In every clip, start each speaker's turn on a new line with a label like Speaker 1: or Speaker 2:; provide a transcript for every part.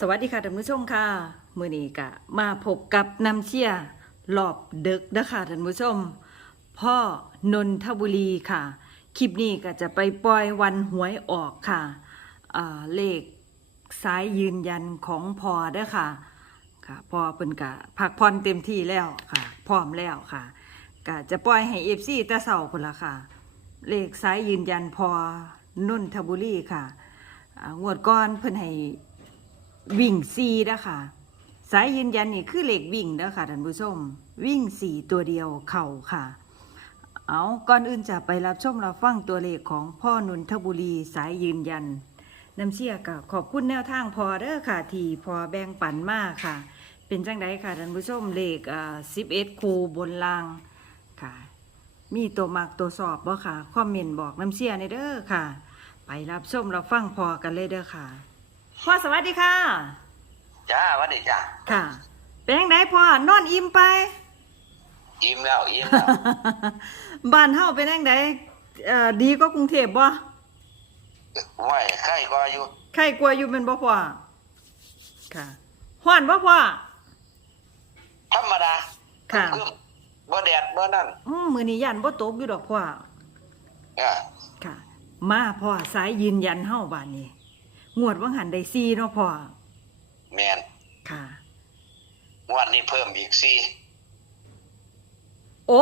Speaker 1: สวัสดีค่ะท่านผู้ชมค่ะมื้อนี้ก็มาพบกับน้ำเชี่ยรอบเดึกนะคะท่านผู้ชม พ่อนนทบุรีค่ะ คลิปนี้ก็จะไปปล่อยวันหวยออกค่ะอ่าเลขสายยืนยันของพอเด้อค่ะค่ะพอเพิ่นกะพักผ่อนเต็มที่แล้วค่ะ พร้อมแล้วค่ะก็จะปล่อยให้ FC แตะเสาพุ่นละค่ะ เลขสายยืนยันพอนนทบุรีค่ะงวดก้อนเพิ่นให้ วิ่งซีนะคะสายยืนยันนี่คือเหล็กวิ่งเด้อค่ะท่านผู้ชมวิ่งสี่ตัวเดียวเข่าค่ะ เอาก่อนอื่นจะไปรับชมเรับฟังตัวเลขของพ่อนนทบุรีสายยืนยันน้ำเชี่ยก็ขอบคุณแนวทางพอเด้อค่ะ ที่พอแบ่งปันมากค่ะ เป็นจังไดค่ะท่านผู้ชมเลขอ่สิบเอ็ดคูบนล่างค่ะ มีตัวมักตัวสอบบ่ค่ะคอมเมนต์บอกน้ำเชี่ยในเด้อค่ะ ไปรับชมเรับฟังพอกันเลยเด้อค่ะ พ่อสวัสดีค่ะ
Speaker 2: จ้าหวันดีจ้า
Speaker 1: ค่ะ เป็นยังไงพ่อนอนอิ่มไป
Speaker 2: อิ่มแล้วอิ่มแล้ว
Speaker 1: บ้านเฮาเป็นยังไงเอ่อดีก็กรุงเทพบ่
Speaker 2: ไหวไข้ก็อยู่
Speaker 1: ใครกลัวอยู่เป็นบ่พ่อค่ะฮ้อนบ่พ่อ
Speaker 2: ธรรมดา
Speaker 1: ค่ะ
Speaker 2: คึมบ่แดดบ่นั่น
Speaker 1: อืมมื้อนี้ย่านบ่ตกอยู่ดอกพ่อ
Speaker 2: อ่า
Speaker 1: ค่ะ มาพ่อสายยืนยันเฮาบ้านนี้ งวดวังหันได้4เนาะพ่อ
Speaker 2: แมน
Speaker 1: ค่ะ
Speaker 2: วันนี้เพิ่มอีกสี่
Speaker 1: โอ้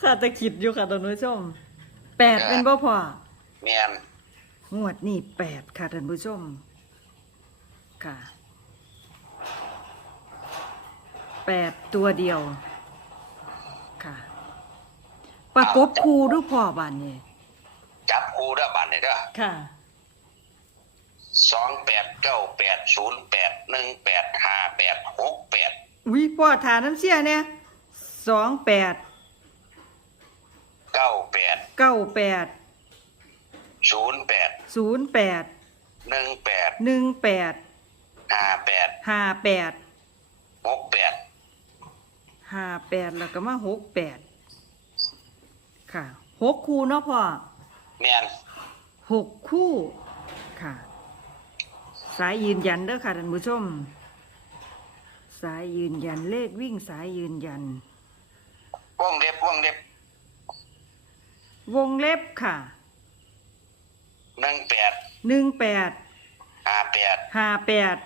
Speaker 1: ข้าจะคิดอยู่ค่ะท่านผู้ชมแปดเป็นบ่พ่อ
Speaker 2: แมน
Speaker 1: งวดนี่แปดค่ะท่านผู้ชม ค่ะแปดตัวเดียว ค่ะประกบคูดูพ่อบานนี่
Speaker 2: จับคู่เด้อบัดนี้เด้อ
Speaker 1: ค่ะ
Speaker 2: สองแปดเก้าแปดศูนย์แปดหนึ่งแปดห้าแปดหกแปด
Speaker 1: วิพ่อฐานน้ำเสียเนี่ยสองแปด
Speaker 2: เก้าแปด
Speaker 1: เก้าแปด
Speaker 2: ศูนย์แปด
Speaker 1: ศูนย์แปด
Speaker 2: หนึ่งแปด
Speaker 1: หนึ่งแปด
Speaker 2: ห้าแปด
Speaker 1: ห้าแปด
Speaker 2: หกแปด
Speaker 1: ห้าแปดแล้วก็มาหกแปดค่ะหกคู่เนาะพ่อ
Speaker 2: แมน
Speaker 1: หกคู่ค่ะ สายยืนยันเด้อค่ะท่านผู้ชม สายยืนยันเลขวิ่งสายยืนยัน
Speaker 2: วงเล็บวงเล็บ
Speaker 1: วงเล็บค่ะ
Speaker 2: หนึ่งแปด
Speaker 1: หนึ่งแปด
Speaker 2: ห้าแปด
Speaker 1: ห้าแปด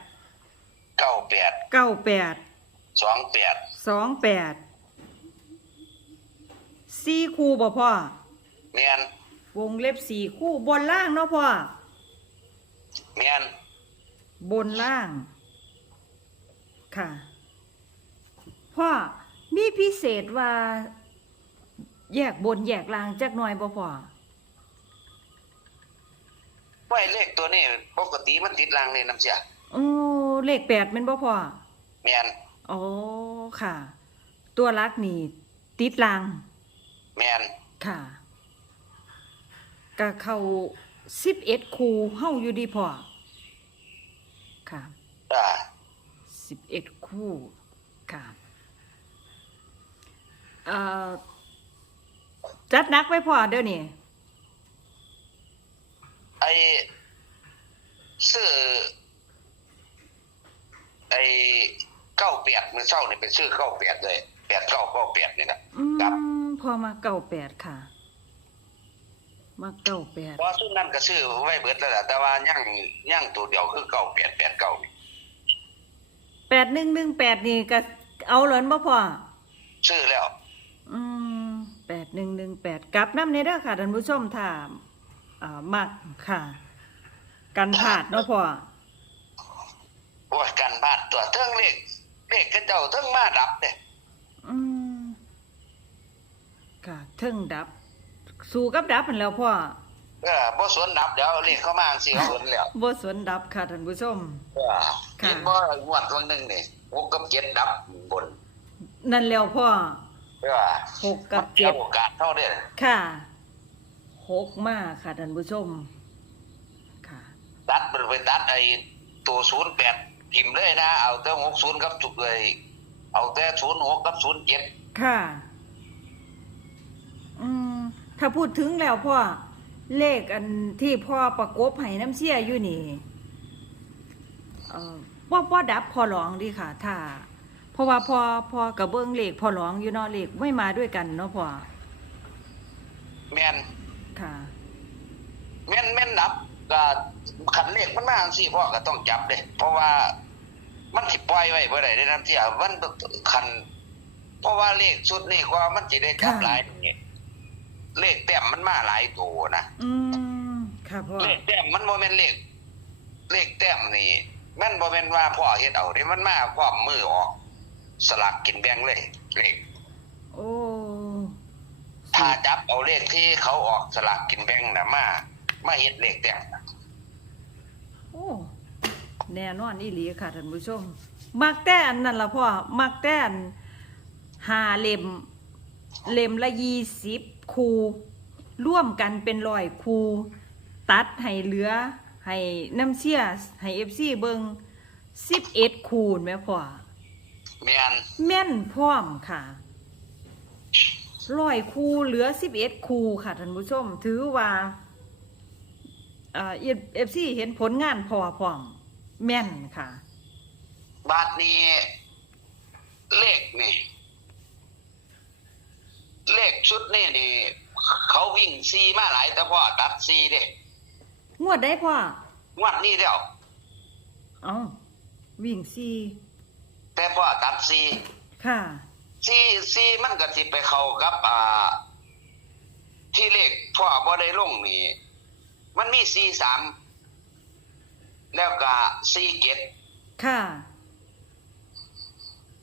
Speaker 2: เก้าแปด
Speaker 1: เก้าแปด
Speaker 2: สองแปด
Speaker 1: สองแปดสี่คู่บ่พ่อ
Speaker 2: แมน
Speaker 1: วงเล็บสี่คู่บนล่างเนาะพ่อ
Speaker 2: แมน
Speaker 1: บนล่าง ค่ะ พ่อ มีพิเศษว่า แยกบนแยกล่างจักหน่อยบ่พ่อ
Speaker 2: ไว้เลขตัวนี้ปกติมันติดรางเลยน้ำเสีย
Speaker 1: โอ้เลขแปดแมันบ่พ่อ
Speaker 2: แมน
Speaker 1: อ๋อ ค่ะ ตัวรักนี่ ติดล่าง
Speaker 2: แมน
Speaker 1: ค่ะ ก็เข้าสิบเอ็ดคูเฮ้าอยู่ดีพ่อค่ะ
Speaker 2: อ่า
Speaker 1: สิบเอ็ดคู่ค่ะเอ่อจัดหนักไว้พ่อเดี๋ยวนี้
Speaker 2: ไอซื้อไอเก้าแปดมือเศร้าเนี่ยเป็นชื่อเก้าแปดเลยแปดเก้าเก้าแปดนี่นะ
Speaker 1: อื
Speaker 2: ครับ
Speaker 1: มพอมาเก้าแปดค่ะ มาเก้าแปด
Speaker 2: เพราะซึ่งนั่นก็ซื้อไว้เบิดแล้วล่ะแต่ว่าย่างย่างตัวเดียวคือเก้าแปดแปดเก้านี่
Speaker 1: แปดหนึ่งหนึ่งแปดนี่ก็เอาเหรอบ่พ่อ
Speaker 2: ซื้อแล้ว
Speaker 1: อืมแปดหนึ่งหนึ่งแปดกลับน้ำในเด้อค่ะท่านผู้ชมถ้าอ่ามักค่ะ กันผาดเนาะพ่อ
Speaker 2: โอ้ยกันบ้านตัวเทิงเลขเลขกระเจ้าเทิงมาดับเนี่ย
Speaker 1: อืมค่ะเทิงดับ สู่กับดับเป็นแล้วพ่อ
Speaker 2: เออบ่สวนดับเดี๋ยวเลขเข้ามาสิเขาสวนแล้ว
Speaker 1: บ่สวนดับค่ะท่านผู้ชม
Speaker 2: เออ
Speaker 1: ค่ะ
Speaker 2: เห็นบ่งวดวันหนึงนี่หกกับเจ็ดดับบน
Speaker 1: นั่นแล้วพ่อ
Speaker 2: เออ
Speaker 1: หกกับ
Speaker 2: มัน
Speaker 1: เจ็ด
Speaker 2: โอกาสเท่าเด้อ
Speaker 1: ค่ะหกมากค่ะท่านผู้ชม ค่ะ
Speaker 2: ตัดมันไปตัดไอ้ตัวศูนย์แปดพิมพ์เลยนะ เอาแต่หกศูนย์กับจุกเลยเอาแต่ศูนย์หกกับศูนย์เจ็ด
Speaker 1: ค่ะอืม ถ้าพูดถึงแล้วพ่อเลขอันที่พ่อประกบให้น้ำเชี่ยอยู่นี่เอ่อว่าว่าดับพอร้องดีค่ะ ถ้า เพราะว่าพอพอกับเบิ้งเลขพอร้องอยู่เนาะเลขไม่มาด้วยกันเนาะพ่อ
Speaker 2: แม่น
Speaker 1: ค่ะ
Speaker 2: แม่นแม่นนับก็คันเลขมันมาจังซี่พ่อก็ต้องจับเด้เพราะว่ามันสิปล่อยไว้บ่ได้เด้นำที่มันคันเพราะว่าเลขชุดนี้ก็มันสิได้จับ
Speaker 1: ค่ะ
Speaker 2: หลายนี่ เลขแต้มมันมาหลายตัวนะ
Speaker 1: อืมค่ะพ่อ
Speaker 2: เลขแต้มมันบ่แม่นเลข เลขแต้มนี่มันบ่แม่นว่าพ่อเฮ็ดเอาเด้มันมาพร้อมมือออก สลากกินแบ่งเลย เลข
Speaker 1: โอ้
Speaker 2: ถ้าจับเอาเลขที่เขาออกสลากกินแบ่งน่ะมามาเฮ็ดเลขแต้มน่ะ
Speaker 1: โอ้แน่นอนอีหลีค่ะท่านผู้ชมมักแต่อันนั่นล่ะพ่อมักแต่อันหาเล่มเล่มละยี่สิบ คูร่วมกันเป็นร้อยคูตัดให้เหลือให้น้ำเชี่ยให้เอฟซีเบิงสิบเอ็ดคูณแม่พ่อ
Speaker 2: แม่น
Speaker 1: แม่นพร้อมค่ะร้อยคูเหลือสิบเอ็ดคูค่ะท่านผู้ชม ถือว่าเอ่อเอฟซีเห็นผลงานพอพร้อม แม่นค่ะ
Speaker 2: บาทนี้เลขนี่เลข ชุดนี่นี่ เขาวิ่งซีมาหลายแต่พ่อตัดซีเด้
Speaker 1: งวดได้พ่อง
Speaker 2: วดนี้แล้ว
Speaker 1: เอาวิ่งซี
Speaker 2: แต่พ่อตัดซี
Speaker 1: ค่ะ
Speaker 2: ซีซีมันก็สิไปเข้ากับ อ่า ที่เลขพ่อบ่ได้ลงนี่ มันมีซีสามแล้วก็ซีเจ็ด
Speaker 1: ค่ะ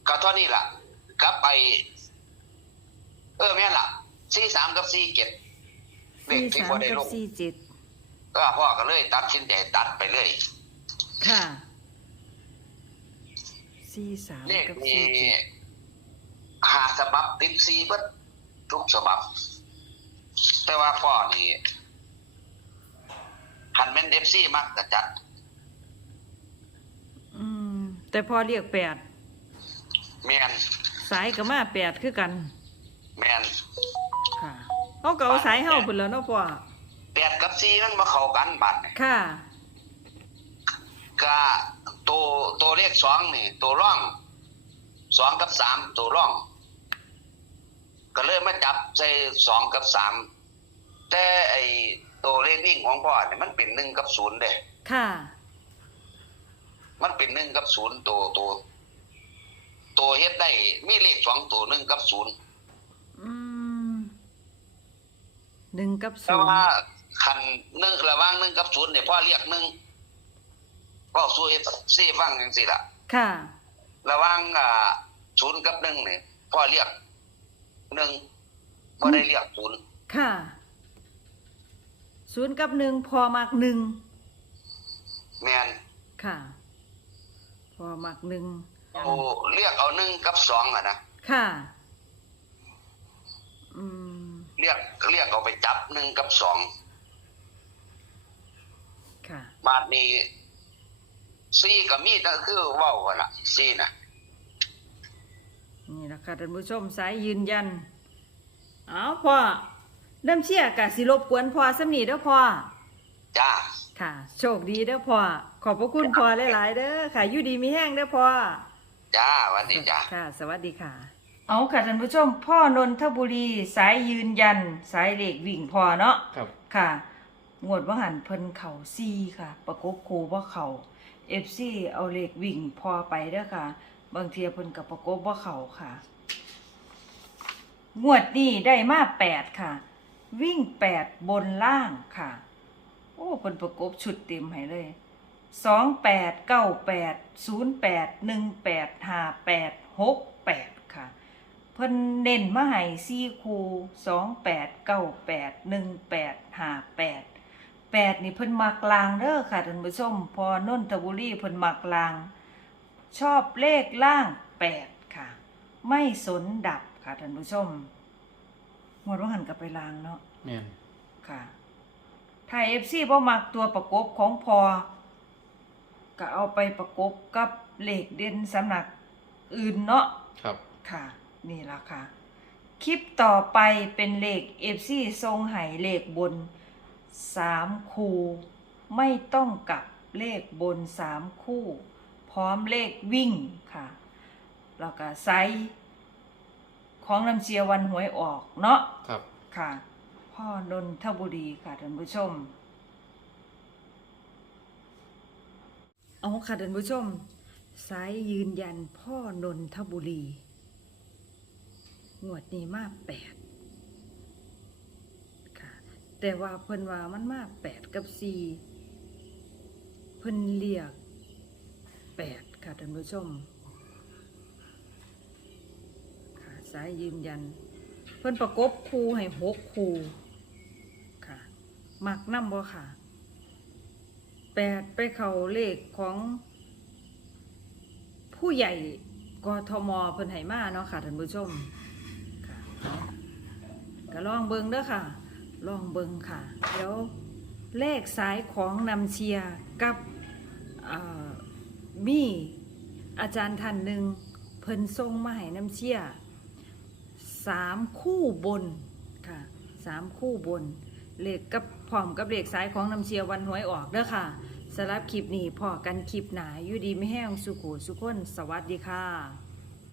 Speaker 2: ก็เท่านี้ล่ะกับไป เออแม่นล่ะซีสามกับซีเจ็ดเล
Speaker 1: ซี
Speaker 2: ขที่
Speaker 1: สาม
Speaker 2: พ่อได้
Speaker 1: กับ
Speaker 2: ลง
Speaker 1: ซีเจ็ด
Speaker 2: ก็พ่อก็เลย ตัดสินใจตัดไปเลย
Speaker 1: ค่ะซีสาม
Speaker 2: เลข
Speaker 1: กับซี
Speaker 2: นี้
Speaker 1: เจ็ด
Speaker 2: หาฉบับติดซีเบิดทุกฉบับ แต่ว่าพ่อนี่หันแม่นเอฟซีมักจะจัด
Speaker 1: อืม แต่พอเรียกแปด
Speaker 2: แมน
Speaker 1: สายก็มาแปดคือกัน
Speaker 2: แมน
Speaker 1: ค่ะเขาก็เอาสายเฮาพุ่นแล้วเนาะพ่อ
Speaker 2: แปดกับซีมันมาเข้ากันบัดนี่
Speaker 1: ค่ะ
Speaker 2: ก็ตัวตัวเลขสองนี่ ตัวร่องสองกับสามตัวร่อง ก็เลยมาจับใส่สองกับสามแต่ไอตัวเลขวิ่งของพ่อเนี่ยมันเป็นหนึ่งกับศูนย์เด้
Speaker 1: ค่ะ
Speaker 2: มันเป็นหนึ่งกับศูนย์ตัวตัวตัวเฮ็ดได้มีเลขสองตัวหนึ่งกับศูนย์
Speaker 1: อืม หนึ่งกับ
Speaker 2: แต่
Speaker 1: ศูนย์
Speaker 2: ว่าคันหนึ่งระหว่างหนึ่งกับศูนย์เนี่ยพ่อเรียกหนึ่งก็สู้เอฟซีฟังจังสิล่ะ
Speaker 1: ค่ะ
Speaker 2: ระหว่างอ่าศูนย์กับหนึ่งเนี่ยพ่อเรียกหนึ่งบ่ได้เรียกศูนย์
Speaker 1: ค่ะศูนย์กับหนึ่งพอมักหนึ่ง
Speaker 2: แมน
Speaker 1: ค่ะ พอมักหนึ่ง
Speaker 2: เอาเรียกเอาหนึ่งกับสองอะนะ
Speaker 1: ค่ะ อืม
Speaker 2: เรียกเรียกเอาไปจับหนึ่งกับสอง
Speaker 1: ค่ะ
Speaker 2: บาทนี้ซีกับมีก็คือเว้ากันละซีนะ
Speaker 1: นี่แหละค่ะท่านผู้ชมสายยืนยัน เอาพ่อน้ำเชี่ยกะสิรบกวนพ่อสำนีเด้อพ่อ
Speaker 2: จ้า
Speaker 1: ค่ะ โชคดีเด้อพ่อขอบพระคุณพ่อหลาย ๆ เด้อค่ะอยู่ดีมีแห้งเด้อพ่อ
Speaker 2: จ้าหวันนี้จ้า
Speaker 1: ค่ะ สวัสดีค่ะ เอาค่ะท่านผู้ชม พ่อนนทบุรีสายยืนยัน สายเหล็กวิ่งพอเนาะ
Speaker 3: ครับ
Speaker 1: ค่ะงวดว่าหันเพิ่นเข่าซีค่ะ ประกบคูว่าเข่าเอฟซีเอาเหล็กวิ่งพอไปเด้อค่ะ บางเทียเพิ่นกับประกบว่าเข่าค่ะ งวดนี้ได้มาแปดค่ะ วิ่งแปดบนล่างค่ะ โอ้เพิ่นประกบชุดเต็มให้เลยสองแปดเก้าแปดศูนย์แปดหนึ่งแปดห้าแปดหกแปดค่ะ เพิ่นเน้นมาให้สี่คูสองแปดเก้าแปดหนึ่งแปดห้าแปดแปดนี่เพิ่นมักลางเด้อค่ะท่านผู้ชม พอนนทบุรีเพิ่นมักลาง ชอบเลขล่างแปดค่ะ ไม่สนดับค่ะท่านผู้ชมหมดว่าหันกลับไปลางเนาะ
Speaker 3: แม่น
Speaker 1: ค่ะ ถ้าเอฟซีบ่มักตัวประกบของพอก็เอาไปประกบกับเลขเด่นสำนักอื่นเนาะ
Speaker 3: ครับ
Speaker 1: ค่ะ นี่ละค่ะ คลิปต่อไปเป็นเลขเอฟซีทรงไห่เลขบนสามคู่ไม่ต้องกลับเลขบนสามคู่ร้อมเลขวิ่งค่ะ แล้วก็ไซส์ของน้ำเชียวันหวยออกเนาะ
Speaker 3: ครับ
Speaker 1: ค่ะ พ่อนนทบุรีค่ะท่านผู้ชม เอาค่ะท่านผู้ชมสายยืนยันพ่อนนทบุรี งวดนี้มาแปดค่ะ แต่ว่าเพิ่นว่ามันมาแปดกับสี่เพิ่นเรียกแปดค่ะท่านผู้ชมค่ะสายยืนยัน เพิ่นประกบคูให้หกคูค่ะมักน้ำบ่ค่ะแปดไปเข่าเลขของผู้ใหญ่กทมเพิ่นให้มาเนาะค่ะท่านผู้ชม ก็ลองเบิงเด้อค่ะ ลองเบิงค่ะ เดี๋ยวเลขสายของนำเชียร์กับมีอาจารย์ท่านหนึ่งเพิ่นทรงมาให้นำเชียร์สามคู่บนค่ะสามคู่บนเลขกับพร้อมกับเลขสายของน้ำเชียร์วันหวยออกเด้อค่ะสำหรับคลิปนี้พอกันคลิปหนาอยู่ดีไม่แห้งสุขุสุขนสวัสดีค่ะ